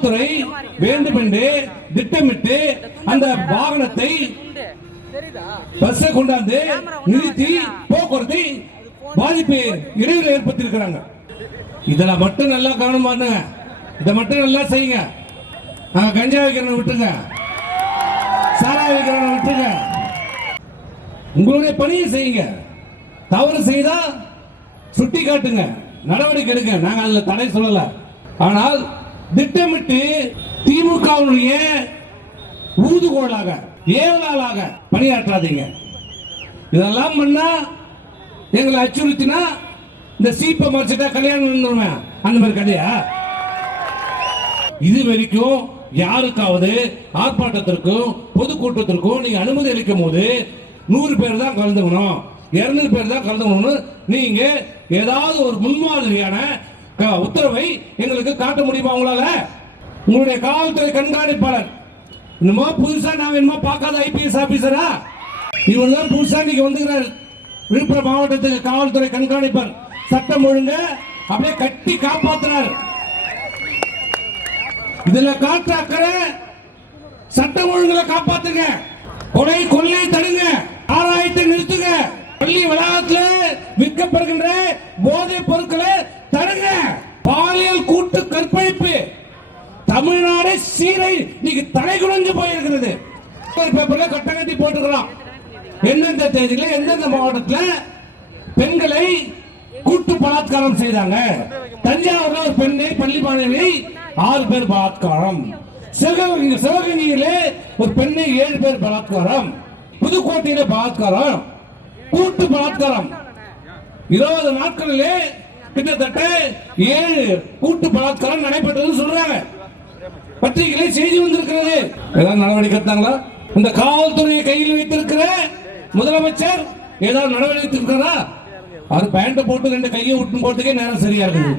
காவல்துறை வேண்டுமென்று திட்டமிட்டு அந்த வாகனத்தை பஸ்ஸை கொண்டாந்து நிறுத்தி போக்குவரத்தை பாதிப்பு இடையில ஏற்படுத்தியிருக்கிறாங்க. இதுல மட்டும் நல்லா கவனம் பண்ணுங்க இதை மட்டும் நல்லா செய்யுங்க. நாங்க கஞ்சா வைக்கிறவங்க விட்டுங்க சாரா வைக்கிறவங்க விட்டுங்க உங்களுடைய பணியை செய்யுங்க. தவறு செய்தா சுட்டி காட்டுங்க நடவடிக்கை எடுங்க. நாங்க அதுல தடை சொல்லல. ஆனால் திட்டமிட்டு திமுகவுடைய ஊதுகோளாக ஏவலாளாக பணியாற்றாதீங்க. இதெல்லாம் பண்ணா எங்களை அச்சுறுத்தினா இந்த சீப்பை மறைச்சிட்டா கல்யாணம் அந்த மாதிரி கிடையா இது வரைக்கும் யாருக்காவது ஆர்ப்பாட்டத்திற்கும் பொதுக்கூட்டத்திற்கும் நீங்க அனுமதி அளிக்கும் போது நூறு பேர் தான் கலந்துக்கணும் இருநூறு பேர் தான் கலந்துக்கணும்னு நீங்க ஏதாவது ஒரு முன்மாதிரியான உத்தரவை எங்களுக்கு காட்ட முடியுமா உங்களால? உங்களுடைய காவல்துறை கண்காணிப்பாளர். என்னமோ புதுசா நான் என்னமோ பார்க்காத ஐபிஎஸ் ஆபீசரா? இவங்க தான் புதுசா இன்னைக்கு வந்துக்கிறார். விழுப்புரம் மாவட்டத்துக்கு காவல்துறை கண்காணிப்பார் சட்டம் ஒழுங்க அப்படியே கட்டி காப்பாத்துறார். இதுல காற்று அக்கறை. சட்டம் ஒழுங்குல காப்பாத்துங்க. கொலை கொள்ளை தடுங்க. ஆராயத்தை நிறுத்துங்க. பள்ளி வளாகத்துல விற்கப்படுகின்ற போதைப் பொருட்களை தடுங்க பாலியல் கூட்டு கற்பழிப்பு சீரை இன்னைக்கு தலை குறைஞ்சு போயிருக்கிறது. பேப்பர்ல கட்டம் கட்டி போட்டுக்கலாம் எந்தெந்த தேதியில எந்தெந்த மாவட்டத்துல பெண்களை கூட்டு பலாத்காரம் செய்தாங்க. தஞ்சாவூர்ல ஒரு பெண்ணை பள்ளி மாணவி ஆறு பேர் பலாத்காரம். சிவகங்கை சிவகங்கையிலே ஒரு பெண்ணை ஏழு பேர் பலாத்காரம். புதுக்கோட்டையில பலாத்காரம். கூட்டு பலாத்காரம். இருபது நாட்களிலே கிட்டத்தட்ட ஏழு கூட்டு பலாத்காரம் நடைபெற்றதுன்னு சொல்றாங்க. பத்திரிகையிலே செய்தி வந்திருக்கிறது. ஏதாவது நடவடிக்கை எடுத்தாங்களா? இந்த காவல்துறையை கையில் வைத்திருக்கிற முதலமைச்சர் ஏதாவது நடவடிக்கை எடுத்திருக்காரா? அவர் பேண்ட் போட்டு ரெண்டு கையை விட்டு போட்டுக்கே நேரம் சரியா இருக்குது.